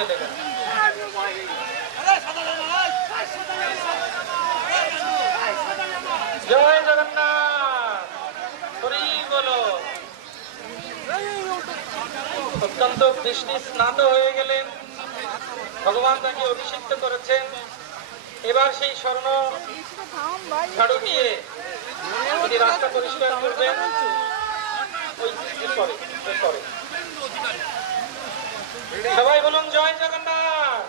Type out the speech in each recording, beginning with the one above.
চলে গেল। জয় জগন্নাথ, হরি বলো। অত্যন্ত বৃষ্টি স্নাত হয়ে গেলেন, ভগবান তাকে অভিষিক্ত করেছেন। এবার সেই স্বর্ণ ঝাড়ু দিয়ে তিনি রাস্তা পরিষ্কার করবেন। সবাই বলুন জয় জগন্নাথ,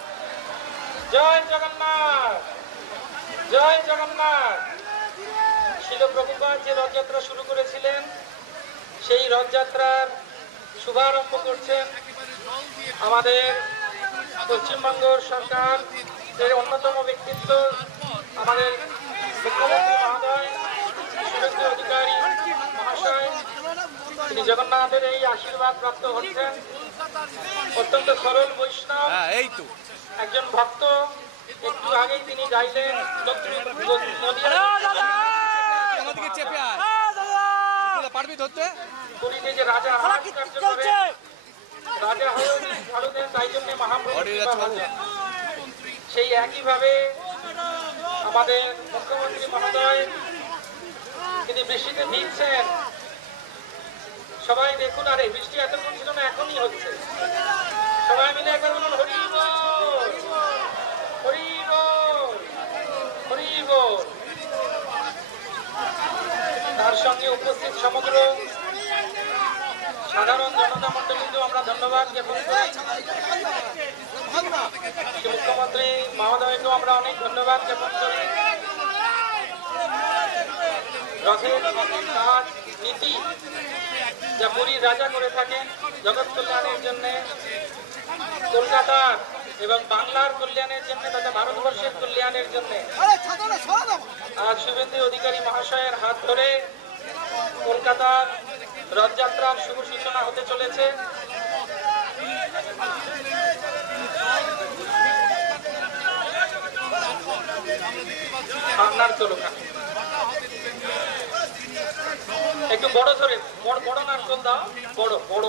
জয় জগন্নাথ, জয় জগন্নাথ। শিল প্রভুপাদ যে রথযাত্রা শুরু করেছিলেন, সেই রথযাত্রার শুভারম্ভ করছেন আমাদের পশ্চিমবঙ্গ সরকার এর অন্যতম ব্যক্তিত্ব আমাদের মুখ্যমন্ত্রী মহোদয় শুভেন্দু অধিকারী মহাশয়। তিনি জগন্নাথের এই আশীর্বাদ প্রাপ্ত হচ্ছেন। অত্যন্ত সরল বৈষ্ণব, একজন ভক্ত। একটু আগেই তিনি গাইলেন পুরীতে যে রাজা হাট কার্য করে রাজা হয়েও ঝাড়ু দেন, তাই জন্য মহাপ্রভু সেই একইভাবে আমাদের মুখ্যমন্ত্রী মহোদয় তিনি বৃষ্টিতে ভিজছেন। সবাই দেখুন, আরে বৃষ্টি এতক্ষণ ছিল না, এখনই হচ্ছে। সবাই মিলে একবার বলুন হরি বল, হরি বল, হরি বল। তার সঙ্গে উপস্থিত সমগ্র সাধারণ জনতা মন্ডলীকেও আমরা ধন্যবাদ জ্ঞাপন করি। মুখ্যমন্ত্রী মহোদয়কেও আমরা অনেক ধন্যবাদ জ্ঞাপন করি। রথের কাজ নীতি যা পুরীর রাজা করে থাকেন জগৎ কল্যাণের জন্য, কলকাতার এবং বাংলার কল্যাণের জন্য তথা ভারতবর্ষের কল্যাণের জন্য আজ শুভেন্দু অধিকারী মহাশয়ের হাত ধরে কলকাতার রথযাত্রার শুভ সূচনা হতে চলেছে। আপনার চলুন একটু বড় ধরে, বড় নারকল দাও, বড় বড়